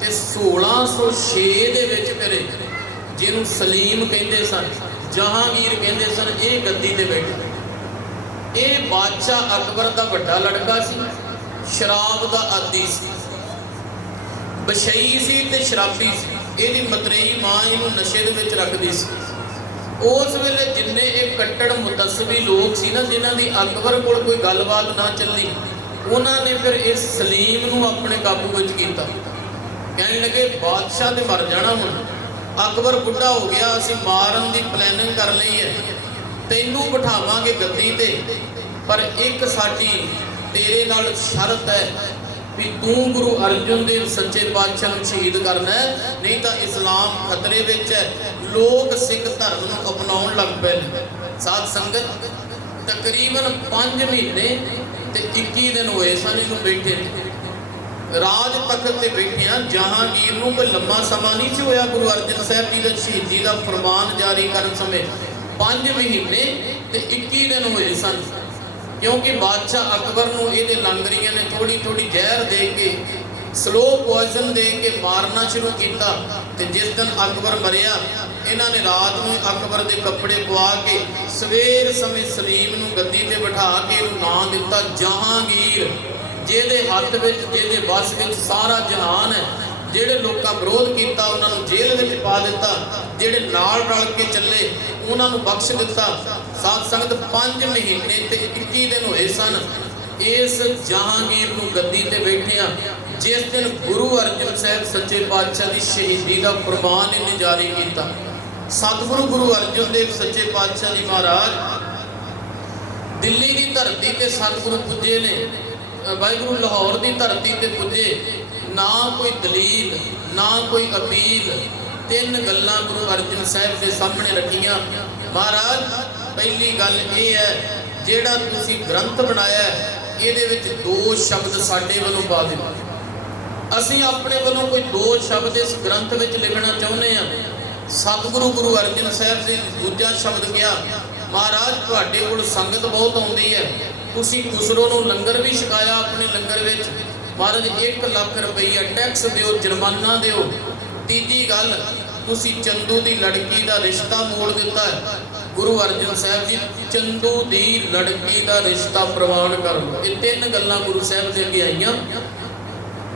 ਤੇ 1606 ਦੇ ਵਿੱਚ ਫਿਰ ਜਿਹਨੂੰ ਸਲੀਮ ਕਹਿੰਦੇ ਸਨ, ਜਹਾਂਗੀਰ ਕਹਿੰਦੇ ਸਨ, ਇਹ ਗੱਦੀ ਤੇ ਬੈਠਾ। ਇਹ ਬਾਦਸ਼ਾਹ ਅਕਬਰ ਦਾ ਵੱਡਾ ਲੜਕਾ ਸੀ, ਸ਼ਰਾਬ ਦਾ ਆਦੀ ਸੀ। ਬਸ਼ਈ ਸੀ ਤੇ ਸ਼ਰਾਬੀ ਸੀ। ਇਹਦੀ ਮਤਰੇਈ ਮਾਂ ਇਹਨੂੰ ਨਸ਼ੇ ਦੇ ਵਿੱਚ ਰੱਖਦੀ ਸੀ। ਉਸ ਵੇਲੇ ਜਿੰਨੇ ਇਹ ਕੱਟੜ ਮੁਤਸਬੀ ਲੋਕ ਸੀ ਨਾ, ਜਿਨ੍ਹਾਂ ਦੀ ਅਕਬਰ ਕੋਲ ਕੋਈ ਗੱਲਬਾਤ ਨਾ ਚੱਲੀ, ਉਹਨਾਂ ਨੇ ਫਿਰ ਇਸ ਸਲੀਮ ਨੂੰ ਆਪਣੇ ਕਾਬੂ ਵਿੱਚ ਕੀਤਾ। ਕਹਿਣ ਲੱਗੇ, ਬਾਦਸ਼ਾਹ ਤੇ ਮਰ ਜਾਣਾ ਹੁਣ। ਅਕਬਰ ਬੁੱਢਾ ਹੋ ਗਿਆ, ਅਸੀਂ ਮਾਰਨ ਦੀ ਪਲੈਨਿੰਗ ਕਰ ਲਈ ਹੈ। ਤੈਨੂੰ ਬਿਠਾਵਾਂਗੇ ਗੱਦੀ ਤੇ, ਪਰ ਇੱਕ ਸਾਡੀ ਤੇਰੇ ਨਾਲ ਸ਼ਰਤ ਹੈ ਵੀ ਤੂੰ ਗੁਰੂ ਅਰਜਨ ਦੇਵ ਸੱਚੇ ਪਾਤਸ਼ਾਹ ਨੂੰ ਸ਼ਹੀਦ ਕਰਨਾ ਨਹੀਂ ਤਾਂ ਇਸਲਾਮ ਖਤਰੇ ਵਿੱਚ ਹੈ। ਲੋਕ ਸਿੱਖ ਧਰਮ ਨੂੰ ਅਪਣਾਉਣ ਲੱਗ ਪਏ ਨੇ। ਸਾਧ ਸੰਗਤ, ਤਕਰੀਬਨ 5 ਮਹੀਨੇ ਤੇ 21 ਦਿਨ ਹੋਏ ਸਨ ਇਹਨੂੰ ਬੈਠੇ ਰਾਜ ਤਖਤ ਤੇ ਬੈਠਿਆਂ ਜਹਾਂਗੀਰ ਨੂੰ ਕੋਈ ਲੰਮਾ ਸਮਾਂ ਨਹੀਂ ਸੀ ਹੋਇਆ ਗੁਰੂ ਅਰਜਨ ਸਾਹਿਬ ਜੀ ਦਾ ਸ਼ਹੀਦੀ ਦਾ ਫਰਮਾਨ ਜਾਰੀ ਕਰਨ ਸਮੇਂ। 5 ਮਹੀਨੇ ਤੇ 21 ਦਿਨ ਹੋਏ ਸਨ। ਕਿਉਂਕਿ ਬਾਦਸ਼ਾਹ ਅਕਬਰ ਨੂੰ ਇਹਦੇ ਲੰਗਰੀਆਂ ਨੇ ਥੋੜੀ ਥੋੜੀ ਜ਼ਹਿਰ ਦੇ ਕੇ ਸਲੋ ਪੋਇਜ਼ਨ ਦੇ ਕੇ ਮਾਰਨਾ ਸ਼ੁਰੂ ਕੀਤਾ ਤੇ ਜਿਸ ਦਿਨ ਅਕਬਰ ਮਰਿਆ, ਇਹਨਾਂ ਨੇ ਰਾਤ ਨੂੰ ਅਕਬਰ ਦੇ ਕੱਪੜੇ ਪਵਾ ਕੇ ਸਵੇਰ ਸਮੇਂ ਸਲੀਮ ਨੂੰ ਗੱਦੀ ਤੇ ਬਿਠਾ ਕੇ ਇਹਨੂੰ ਨਾਂ ਦਿੱਤਾ ਜਹਾਂਗੀਰ। ਜਿਹਦੇ ਹੱਥ ਵਿੱਚ, ਜਿਹਦੇ ਵਸ਼ ਵਿੱਚ ਸਾਰਾ ਜਹਾਨ ਹੈ, ਜਿਹੜੇ ਲੋਕਾਂ ਵਿਰੋਧ ਕੀਤਾ, ਉਹਨਾਂ ਨੂੰ ਜੇਲ੍ਹ ਵਿੱਚ ਪਾ ਦਿੱਤਾ, ਜਿਹੜੇ ਨਾਲ ਰਲ ਕੇ ਚੱਲੇ, ਉਹਨਾਂ ਨੂੰ ਬਖਸ਼ ਦਿੱਤਾ। ਸਾਧ ਸੰਗਤ 5 ਮਹੀਨੇ ਤੇ 21 ਦਿਨ ਹੋਏ ਸਨ। ਇਸ ਜਹਾਂਗੀਰ ਨੂੰ ਗੱਦੀ ਤੇ ਬੈਠਿਆਂ, ਜਿਸ ਦਿਨ ਗੁਰੂ ਅਰਜਨ ਸਾਹਿਬ ਸੱਚੇ ਪਾਤਸ਼ਾਹ ਦੀ ਸ਼ਹੀਦੀ ਦਾ ਫਰਮਾਨ ਇਹਨੇ ਜਾਰੀ ਕੀਤਾ। ਸਤਿਗੁਰੂ ਗੁਰੂ ਅਰਜਨ ਦੇਵ ਸੱਚੇ ਪਾਤਸ਼ਾਹ ਜੀ ਮਹਾਰਾਜ, ਦਿੱਲੀ ਦੀ ਧਰਤੀ ਤੇ ਸਤਿਗੁਰੂ ਪੁੱਜੇ ਨੇ। ਵਾਹਿਗੁਰੂ ਲਾਹੌਰ ਦੀ ਧਰਤੀ ਤੇ ਪੁੱਜੇ। ਨਾ ਕੋਈ ਦਲੀਲ, ਨਾ ਕੋਈ ਅਪੀਲ, ਤਿੰਨ ਗੱਲਾਂ ਗੁਰੂ ਅਰਜਨ ਸਾਹਿਬ ਦੇ ਸਾਹਮਣੇ ਰੱਖੀਆਂ। ਮਹਾਰਾਜ, ਪਹਿਲੀ ਗੱਲ ਇਹ ਹੈ, ਜਿਹੜਾ ਤੁਸੀਂ ਗ੍ਰੰਥ ਬਣਾਇਆ, ਇਹਦੇ ਵਿੱਚ ਦੋ ਸ਼ਬਦ ਸਾਡੇ ਵੱਲੋਂ ਪਾ ਦਿਓ। ਅਸੀਂ ਆਪਣੇ ਵੱਲੋਂ ਕੋਈ ਦੋ ਸ਼ਬਦ ਇਸ ਗ੍ਰੰਥ ਵਿੱਚ ਲਿਖਣਾ ਚਾਹੁੰਦੇ ਹਾਂ। ਸਤਿਗੁਰੂ ਗੁਰੂ ਅਰਜਨ ਸਾਹਿਬ ਜੀ ਨੇ ਦੂਜਾ ਸ਼ਬਦ ਕਿਹਾ, ਮਹਾਰਾਜ, ਤੁਹਾਡੇ ਕੋਲ ਸੰਗਤ ਬਹੁਤ ਆਉਂਦੀ ਹੈ। ਤੁਸੀਂ ਖੁਸਰੋ ਨੂੰ ਲੰਗਰ ਵੀ ਛਕਾਇਆ ਆਪਣੇ ਲੰਗਰ ਵਿੱਚ। ਮਹਾਰਾਜ 1 ਲੱਖ ਰੁਪਈਆ ਟੈਕਸ ਦਿਓ, ਜੁਰਮਾਨਾ ਦਿਓ। ਤੀਜੀ ਗੱਲ, ਤੁਸੀਂ ਚੰਦੂ ਦੀ ਲੜਕੀ ਦਾ ਰਿਸ਼ਤਾ ਮੋੜ ਦਿੱਤਾ ਗੁਰੂ ਅਰਜਨ ਸਾਹਿਬ ਜੀ, ਚੰਦੂ ਦੀ ਲੜਕੀ ਦਾ ਰਿਸ਼ਤਾ ਪ੍ਰਵਾਨ ਕਰੋ। ਇਹ ਤਿੰਨ ਗੱਲਾਂ ਗੁਰੂ ਸਾਹਿਬ ਦੇ ਅੱਗੇ ਆਈਆਂ।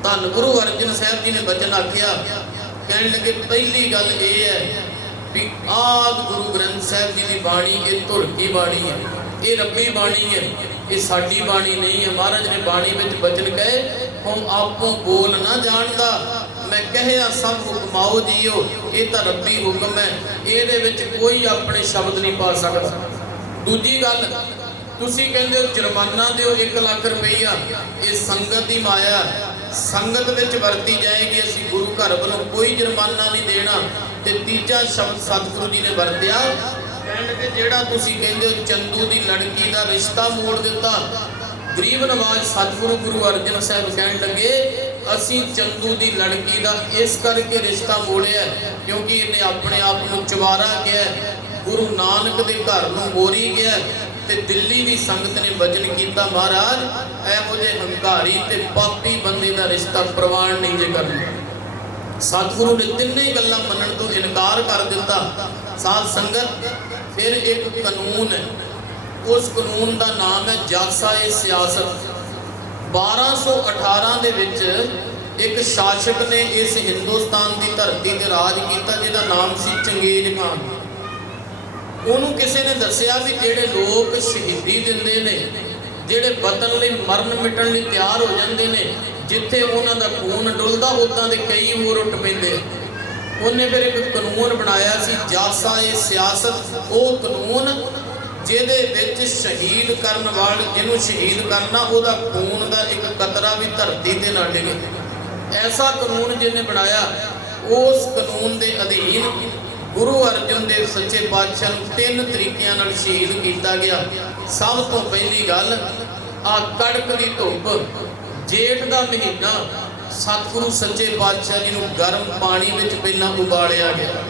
ਧੰਨ ਗੁਰੂ ਅਰਜਨ ਸਾਹਿਬ ਜੀ ਨੇ ਬਚਨ ਆਖਿਆ। ਕਹਿਣ ਲੱਗੇ, ਪਹਿਲੀ ਗੱਲ ਇਹ ਹੈ ਵੀ ਆਦ ਗੁਰੂ ਗ੍ਰੰਥ ਸਾਹਿਬ ਜੀ ਦੀ ਬਾਣੀ, ਇਹ ਧੁਰਕੀ ਬਾਣੀ ਹੈ। ਇਹ ਰੱਬੀ ਬਾਣੀ ਹੈ। ਇਹ ਸਾਡੀ ਬਾਣੀ ਨਹੀਂ ਹੈ। ਮਹਾਰਾਜ ਨੇ ਬਾਣੀ ਵਿੱਚ ਬਚਨ ਕਹੇ ਹਮ ਆਪੋ ਬੋਲ ਨਾ ਜਾਣਦਾ। ਮੈਂ ਕਹਿਆ, ਸਭ ਹੁਕਮਾਓ ਜੀਓ, ਇਹ ਤਾਂ ਰੱਬੀ ਹੁਕਮ ਹੈ। ਇਹਦੇ ਵਿੱਚ ਕੋਈ ਆਪਣੇ ਸ਼ਬਦ ਨਹੀਂ ਪਾ ਸਕਦਾ। ਦੂਜੀ ਗੱਲ, ਤੁਸੀਂ ਕਹਿੰਦੇ ਹੋ ਜੁਰਮਾਨਾ ਦਿਓ 1 ਲੱਖ ਰੁਪਈਆ। ਇਹ ਸੰਗਤ ਦੀ ਮਾਇਆ ਸੰਗਤ ਵਿੱਚ ਵਰਤੀ ਜਾਏਗੀ, ਅਸੀਂ ਗੁਰੂ ਘਰ ਵੱਲੋਂ ਕੋਈ ਜੁਰਮਾਨਾ ਨਹੀਂ ਦੇਣਾ। ਤੇ ਤੀਜਾ ਸ਼ਬਦ ਸਤਿਗੁਰੂ ਜੀ ਨੇ ਵਰਤਿਆ ਕਹਿਣ ਲੱਗੇ, ਜਿਹੜਾ ਤੁਸੀਂ ਕਹਿੰਦੇ ਹੋ ਚੰਦੂ ਦੀ ਲੜਕੀ ਦਾ ਰਿਸ਼ਤਾ ਮੋੜ ਦਿੱਤਾ। ਗਰੀਬ ਨਵਾਜ ਸਤਿਗੁਰੂ ਗੁਰੂ ਅਰਜਨ ਸਾਹਿਬ ਕਹਿਣ ਲੱਗੇ, ਅਸੀਂ ਚੰਦੂ ਦੀ ਲੜਕੀ ਦਾ ਇਸ ਕਰਕੇ ਰਿਸ਼ਤਾ ਮੋੜਿਆ ਕਿਉਂਕਿ ਇਹਨੇ ਆਪਣੇ ਆਪ ਨੂੰ ਚਵਾਰਾ ਕਿਹਾ ਗੁਰੂ ਨਾਨਕ ਦੇ ਘਰ ਨੂੰ ਮੋਰੀ ਗਿਆ ਤੇ ਦਿੱਲੀ ਦੀ ਸੰਗਤ ਨੇ ਵਚਨ ਕੀਤਾ, ਮਹਾਰਾਜ, ਇਹੋ ਜਿਹੇ ਹੰਕਾਰੀ ਤੇ ਪਾਪੀ ਬੰਦੇ ਦਾ ਰਿਸ਼ਤਾ ਪ੍ਰਵਾਨ ਨਹੀਂ ਜੇ ਕਰਨਾ। ਸਤਿਗੁਰੂ ਨੇ ਤਿੰਨੇ ਗੱਲਾਂ ਮੰਨਣ ਤੋਂ ਇਨਕਾਰ ਕਰ ਦਿੱਤਾ। ਸਾਧ ਸੰਗਤ, ਫਿਰ ਇੱਕ ਕਾਨੂੰਨ ਹੈ। ਉਸ ਕਾਨੂੰਨ ਦਾ ਨਾਮ ਹੈ ਜਾਸਾ-ਏ ਸਿਆਸਤ। 1218 ਦੇ ਵਿੱਚ ਇੱਕ ਸ਼ਾਸਕ ਨੇ ਇਸ ਹਿੰਦੁਸਤਾਨ ਦੀ ਧਰਤੀ ਤੇ ਰਾਜ ਕੀਤਾ, ਜਿਹਦਾ ਨਾਮ ਸੀ ਚੰਗੇਜ਼ ਖਾਨ। ਉਹਨੂੰ ਕਿਸੇ ਨੇ ਦੱਸਿਆ ਵੀ ਜਿਹੜੇ ਲੋਕ ਸ਼ਹੀਦੀ ਦਿੰਦੇ ਨੇ, ਜਿਹੜੇ ਵਤਨ ਲਈ, ਮਰਨ ਮਿਟਣ ਲਈ ਤਿਆਰ ਹੋ ਜਾਂਦੇ ਨੇ ਜਿੱਥੇ ਉਹਨਾਂ ਦਾ ਖੂਨ ਡੁੱਲਦਾ, ਉਦਾਂ ਦੇ ਕਈ ਹੋਰ ਉੱਠ ਪੈਂਦੇ। ਉਹਨੇ ਫਿਰ ਇੱਕ ਕਾਨੂੰਨ ਬਣਾਇਆ ਸੀ, ਜਾਸਾ ਇਹ ਸਿਆਸਤ। ਉਹ ਕਾਨੂੰਨ ਜਿਹਦੇ ਵਿੱਚ ਸ਼ਹੀਦ ਕਰਨ ਵਾਲ, ਜਿਹਨੂੰ ਸ਼ਹੀਦ ਕਰਨਾ, ਉਹਦਾ ਖੂਨ ਦਾ ਇੱਕ ਕਤਰਾ ਵੀ ਧਰਤੀ ਤੇ ਨਾ ਡਿੱਗੇ। ਐਸਾ ਕਾਨੂੰਨ ਜਿਹਨੇ ਬਣਾਇਆ, ਉਸ ਕਾਨੂੰਨ ਦੇ ਅਧੀਨ ਗੁਰੂ ਅਰਜਨ ਦੇਵ ਸੱਚੇ ਪਾਤਸ਼ਾਹ ਨੂੰ ਤਿੰਨ ਤਰੀਕਿਆਂ ਨਾਲ ਸ਼ਹੀਦ ਕੀਤਾ ਗਿਆ। ਸਭ ਤੋਂ ਪਹਿਲੀ ਗੱਲ ਆ ਕੜਕ ਦੀ ਧੁੱਪ। ਜੇਠ ਦਾ ਮਹੀਨਾ ਸਤਿਗੁਰੂ ਸੱਚੇ ਪਾਤਸ਼ਾਹ ਜੀ ਨੂੰ ਗਰਮ ਪਾਣੀ ਵਿੱਚ ਪਹਿਲਾਂ ਉਬਾਲਿਆ ਗਿਆ।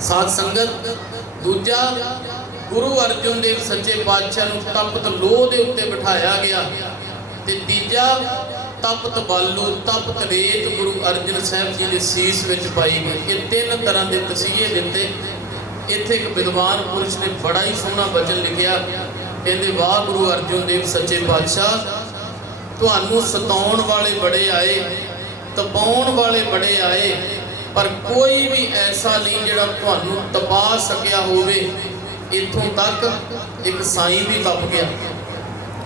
ਸਾਧ ਸੰਗਤ, ਦੂਜਾ ਗੁਰੂ ਅਰਜਨ ਦੇਵ ਸੱਚੇ ਪਾਤਸ਼ਾਹ ਨੂੰ ਤਪਤ ਲੋਹ ਦੇ ਉੱਤੇ ਬਿਠਾਇਆ ਗਿਆ ਤੇ ਤੀਜਾ ਤਪਤ ਬਾਲੂ, ਤਪਤ ਰੇਤ ਗੁਰੂ ਅਰਜਨ ਸਾਹਿਬ ਜੀ ਦੇ ਸੀਸ ਵਿੱਚ ਪਾਈ ਗਈ। ਇਹ ਤਿੰਨ ਤਰ੍ਹਾਂ ਦੇ ਤਸੀਹੇ ਦਿੱਤੇ। ਇੱਥੇ ਇੱਕ ਵਿਦਵਾਨ ਪੁਰਸ਼ ਨੇ ਬੜਾ ਹੀ ਸੋਹਣਾ ਬਚਨ ਲਿਖਿਆ। ਕਹਿੰਦੇ, ਵਾਹ ਗੁਰੂ ਅਰਜਨ ਦੇਵ ਸੱਚੇ ਪਾਤਸ਼ਾਹ ਤੁਹਾਨੂੰ ਸਤਾਉਣ ਵਾਲੇ ਬੜੇ ਆਏ, ਤਪਾਉਣ ਵਾਲੇ ਬੜੇ ਆਏ, ਪਰ ਕੋਈ ਵੀ ਐਸਾ ਨਹੀਂ ਜਿਹੜਾ ਤੁਹਾਨੂੰ ਤਪਾ ਸਕਿਆ ਹੋਵੇ। ਇੱਥੋਂ ਤੱਕ ਇੱਕ ਸਾਈਂ ਵੀ ਤਪ ਗਿਆ।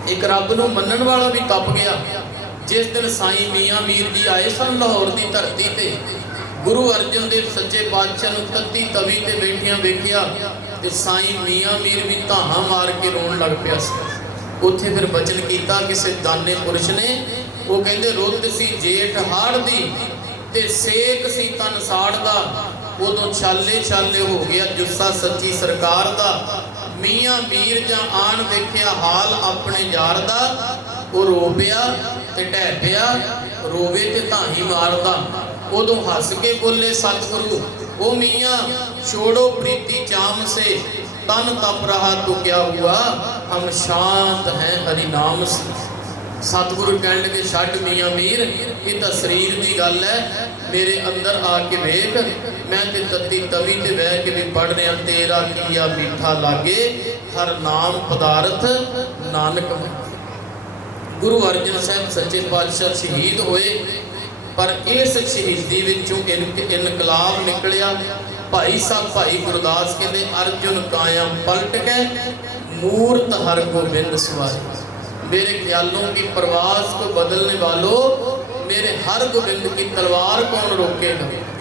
ਇੱਕ ਰੱਬ ਨੂੰ ਮੰਨਣ ਵਾਲਾ ਵੀ ਤਪ ਗਿਆ। ਜਿਸ ਦਿਨ ਸਾਈਂ ਮੀਆਂ ਮੀਰ ਜੀ ਆਏ ਸਨ ਲਾਹੌਰ ਦੀ ਧਰਤੀ ਤੇ, ਗੁਰੂ ਅਰਜਨ ਦੇਵ ਸੱਚੇ ਪਾਤਸ਼ਾਹ ਨੂੰ ਤੱਤੀ ਤਵੀ ਤੇ ਬੈਠਿਆਂ ਵੇਖਿਆ ਤੇ ਸਾਈਂ ਮੀਆਂ ਮੀਰ ਵੀ ਧਾਹਾਂ ਮਾਰ ਕੇ ਰੋਣ ਲੱਗ ਪਿਆ ਸੀ। ਉੱਥੇ ਫਿਰ ਬਚਨ ਕੀਤਾ, ਕਿਸੇ ਦਾਨੇ ਪੁਰਸ਼ ਨੇ। ਉਹ ਕਹਿੰਦੇ ਰੁੱਤ ਸੀ, ਜੇਠ ਹਾੜ ਦੀ ਤੇ ਸੇਕ ਸੀ ਤਨ ਸਾੜਦਾ ਉਦੋਂ ਛਾਲੇ ਛਾਲੇ ਹੋ ਗਿਆ ਜੁੱਸਾ ਸੱਚੀ ਸਰਕਾਰ ਦਾ। ਮੀਆਂ ਮੀਰ ਜਾਂ ਆਣ ਵੇਖਿਆ ਹਾਲ ਆਪਣੇ ਯਾਰ ਦਾ। ਉਹ ਰੋ ਪਿਆ ਤੇ ਢਹਿ ਪਿਆ, ਰੋਵੇ ਤੇ ਧਾਹੀ ਮਾਰਦਾ। ਉਦੋਂ ਹੱਸ ਕੇ ਬੋਲੇ, ਸਤਿਗੁਰੂ ਉਹ ਮੀਆਂ, ਛੋੜੋ ਪ੍ਰੀਤੀ ਚਾਮ ਸੇ, ਤਨ ਤਪ ਰਹਾ ਤੋ ਕਿਆ ਹੁਆ? ਹਮ ਸ਼ਾਂਤ ਹੈ ਹਰੀ ਨਾਮ। ਸਤਿਗੁਰੂ ਕਹਿਣ ਲੱਗੇ, ਛੱਡ ਮੀਆਂ ਮੀਰ, ਇਹ ਤਾਂ ਸਰੀਰ ਦੀ ਗੱਲ ਹੈ। ਮੇਰੇ ਅੰਦਰ ਆ ਕੇ ਵੇਖ, ਮੈਂ ਤੇ ਤੱਤੀ ਤਵੀ ਤੇ ਬਹਿ ਕੇ ਵੀ ਪੜ ਰਿਹਾ, ਤੇਰਾ ਕੀਆ ਮੀਠਾ ਲਾਗੇ, ਹਰ ਨਾਮ ਪਦਾਰਥ ਨਾਨਕ ਗੁਰੂ ਅਰਜਨ ਸਾਹਿਬ ਸੱਚੇ ਪਾਤਸ਼ਾਹ ਸ਼ਹੀਦ ਹੋਏ, ਪਰ ਇਸ ਸ਼ਹੀਦੀ ਵਿੱਚੋਂ ਇਨਕ- ਇਨਕਲਾਬ ਨਿਕਲਿਆ। ਭਾਈ ਸਾਹਿਬ ਭਾਈ ਗੁਰਦਾਸ ਕਹਿੰਦੇ ਅਰਜੁਨ ਕਾਇਮ ਪਲਟ ਕੇ ਮੂਰਤ ਹਰ ਗੋਬਿੰਦ ਸਵਾਰੀ मेरे ख्यालों की प्रवास को बदलने वालों मेरे हर गोविंद की तलवार कौन रोकेगा